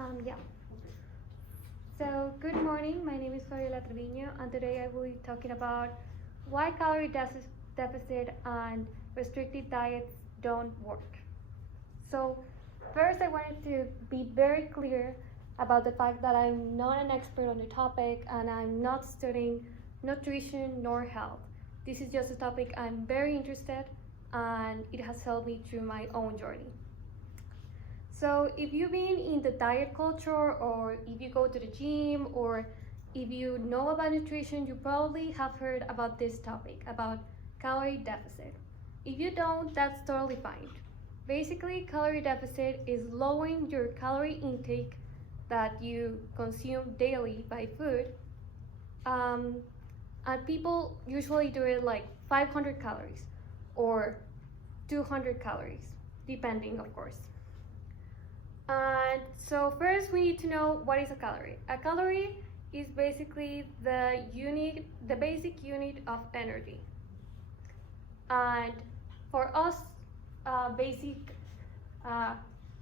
Yeah. So, good morning. My name is Fabiola Trevino, and today I will be talking about why deficit and restrictive diets don't work. So, first, I wanted to be very clear about the fact that I'm not an expert on the topic and I'm not studying nutrition nor health. This is just a topic I'm very interested and it has helped me through my own journey. So if you've been in the diet culture, or if you go to the gym, or if you know about nutrition, you probably have heard about this topic, about calorie deficit. If you don't, that's totally fine. Basically, calorie deficit is lowering your calorie intake that you consume daily by food. And people usually do it like 500 calories or 200 calories, depending, of course. And so first we need to know what is a calorie. A calorie is basically the basic unit of energy. And for us, basic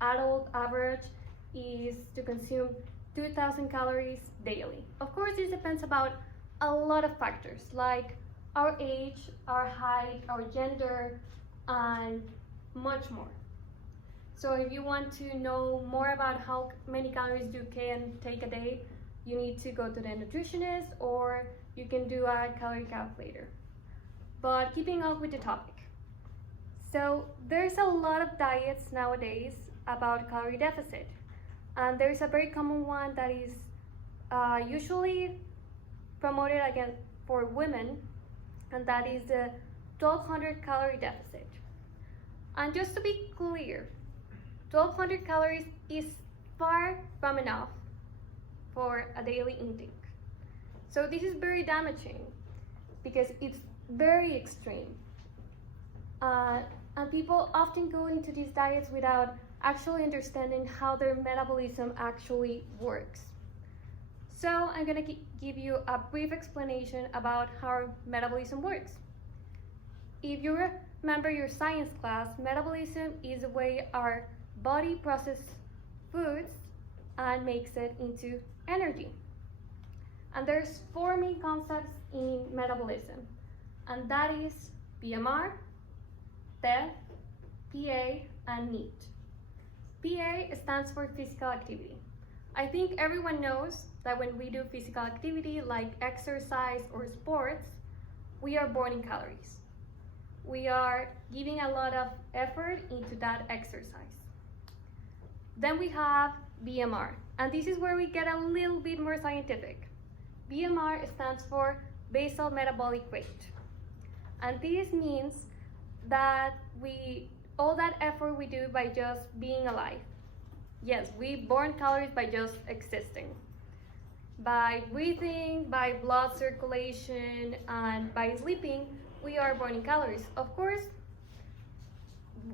adult average is to consume 2,000 calories daily. Of course, this depends about a lot of factors like our age, our height, our gender, and much more. So if you want to know more about how many calories you can take a day, you need to go to the nutritionist or you can do a calorie calculator. But keeping up with the topic. So there's a lot of diets nowadays about calorie deficit. And there's a very common one that is usually promoted again for women, and that is the 1200 calorie deficit. And just to be clear, 1200 calories is far from enough for a daily intake. So this is very damaging because it's very extreme. And people often go into these diets without actually understanding how their metabolism actually works. So I'm gonna give you a brief explanation about how our metabolism works. If you remember your science class, metabolism is the way our body processes foods and makes it into energy. And there's four main concepts in metabolism, and that is BMR, TEF, PA, and NEAT. PA stands for physical activity. I think everyone knows that when we do physical activity like exercise or sports, we are burning calories. We are giving a lot of effort into that exercise. Then we have BMR, and this is where we get a little bit more scientific. BMR stands for basal metabolic rate. And this means that all that effort we do by just being alive. Yes, we burn calories by just existing. By breathing, by blood circulation, and by sleeping, we are burning calories. Of course,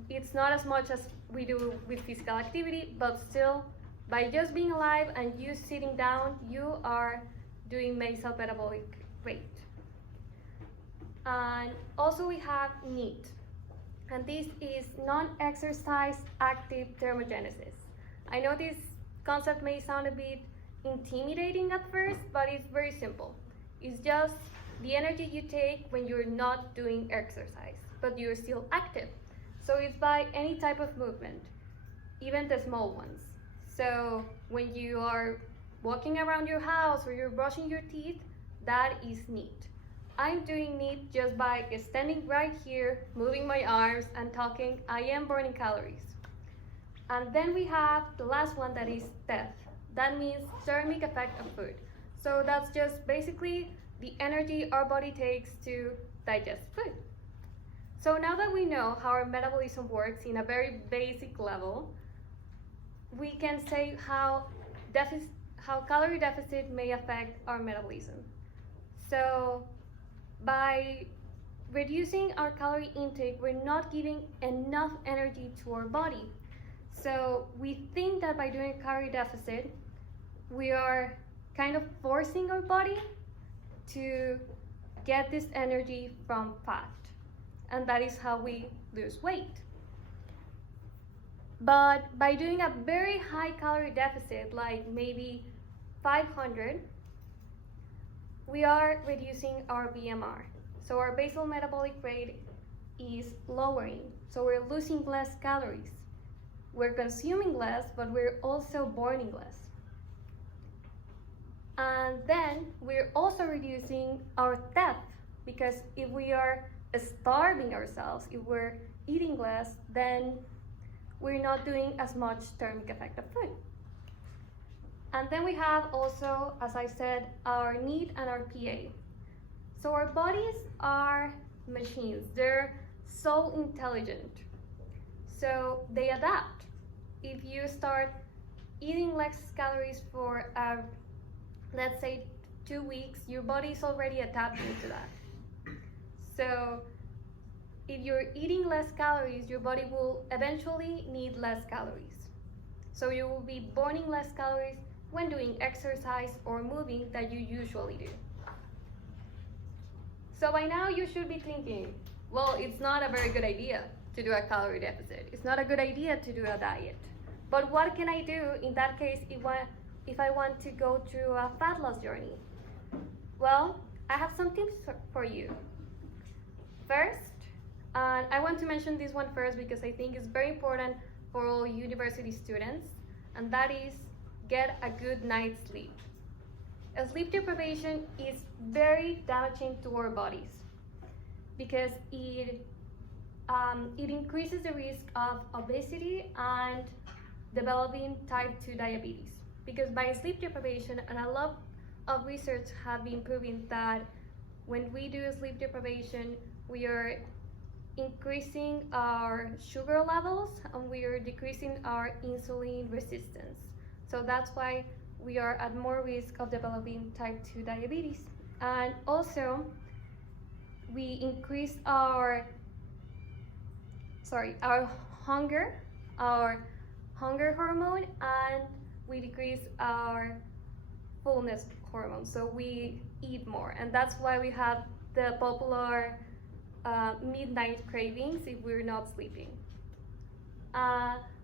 it's not as much as we do with physical activity, but still, by just being alive and you sitting down, you are doing basal metabolic rate. And also we have NEAT, and this is non-exercise active thermogenesis. I know this concept may sound a bit intimidating at first, but it's very simple. It's just the energy you take when you're not doing exercise, but you're still active. So it's by any type of movement, even the small ones. So when you are walking around your house or you're brushing your teeth, that is NEAT. I'm doing NEAT just by standing right here, moving my arms and talking. I am burning calories. And then we have the last one, that is TEF. That means thermic effect of food. So that's just basically the energy our body takes to digest food. So now that we know how our metabolism works in a very basic level, we can say how calorie deficit may affect our metabolism. So by reducing our calorie intake, we're not giving enough energy to our body. So we think that by doing a calorie deficit, we are kind of forcing our body to get this energy from fat. And that is how we lose weight. But by doing a very high calorie deficit, like maybe 500, we are reducing our BMR. So our basal metabolic rate is lowering. So we're losing less calories. We're consuming less, but we're also burning less. And then we're also reducing our theft, because if we are starving ourselves, if we're eating less, then we're not doing as much thermic effect of food. And then we have also, as I said, our NEAT and our PA. So our bodies are machines. They're so intelligent. So they adapt. If you start eating less calories for, let's say, 2 weeks, your body is already adapting to that. So if you're eating less calories, your body will eventually need less calories. So you will be burning less calories when doing exercise or moving that you usually do. So by now you should be thinking, well, it's not a very good idea to do a calorie deficit. It's not a good idea to do a diet. But what can I do in that case if I want to go through a fat loss journey? Well, I have some tips for you. First, and I want to mention this one first because I think it's very important for all university students, and that is get a good night's sleep. Sleep deprivation is very damaging to our bodies because it increases the risk of obesity and developing type 2 diabetes. Because by sleep deprivation, and a lot of research have been proving that when we do sleep deprivation, we are increasing our sugar levels and we are decreasing our insulin resistance. So that's why we are at more risk of developing type 2 diabetes. And also, we increase our hunger hormone, and we decrease our fullness hormone. So we eat more, and that's why we have the popular midnight cravings if we're not sleeping.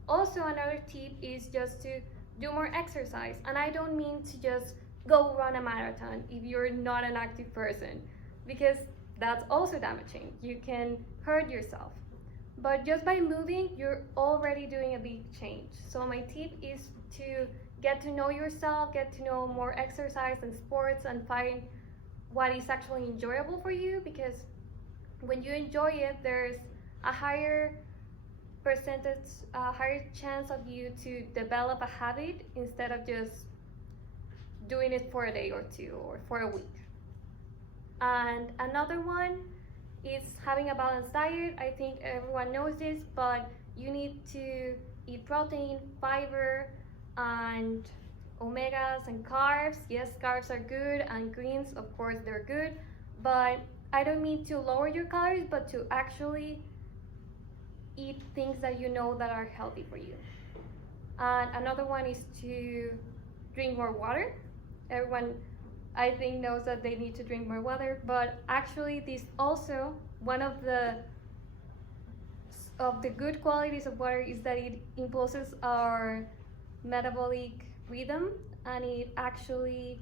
Also, another tip is just to do more exercise, and I don't mean to just go run a marathon if you're not an active person, because that's also damaging. You can hurt yourself. But just by moving, you're already doing a big change. So my tip is to get to know yourself, get to know more exercise and sports, and find what is actually enjoyable for you, because when you enjoy it, there's a higher chance of you to develop a habit instead of just doing it for a day or two or for a week. And another one is having a balanced diet. I think everyone knows this, but you need to eat protein, fiber, and omegas and carbs. Yes, carbs are good, and greens, of course, they're good, but I don't mean to lower your calories, but to actually eat things that you know that are healthy for you. And another one is to drink more water. Everyone, I think, knows that they need to drink more water, but actually this also, one of the good qualities of water is that it impulses our metabolic rhythm, and it actually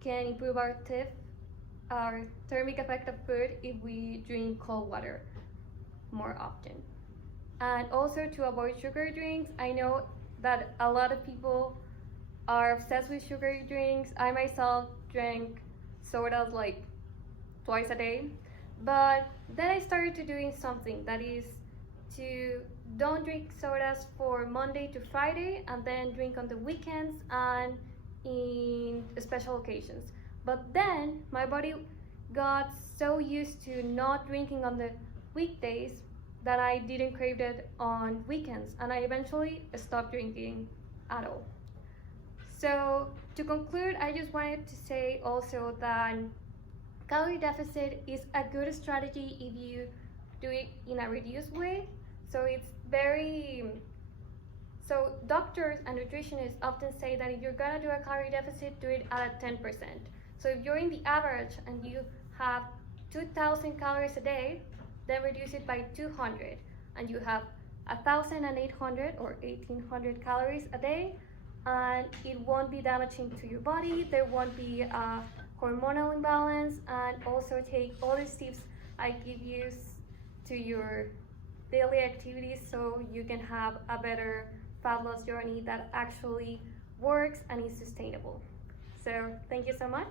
can improve our thermic effect of food if we drink cold water more often. And also to avoid sugary drinks. I know that a lot of people are obsessed with sugary drinks. I myself drank sodas like twice a day, but then I started to doing something, that is to don't drink sodas for Monday to Friday, and then drink on the weekends and in special occasions. But then my body got so used to not drinking on the weekdays that I didn't crave it on weekends, and I eventually stopped drinking at all. So to conclude, I just wanted to say also that calorie deficit is a good strategy if you do it in a reduced way. So doctors and nutritionists often say that if you're gonna do a calorie deficit, do it at 10%. So if you're in the average and you have 2,000 calories a day, then reduce it by 200, and you have 1,800 or 1,800 calories a day, and it won't be damaging to your body. There won't be a hormonal imbalance, and also take all the tips I give you to your daily activities so you can have a better fat loss journey that actually works and is sustainable. So thank you so much.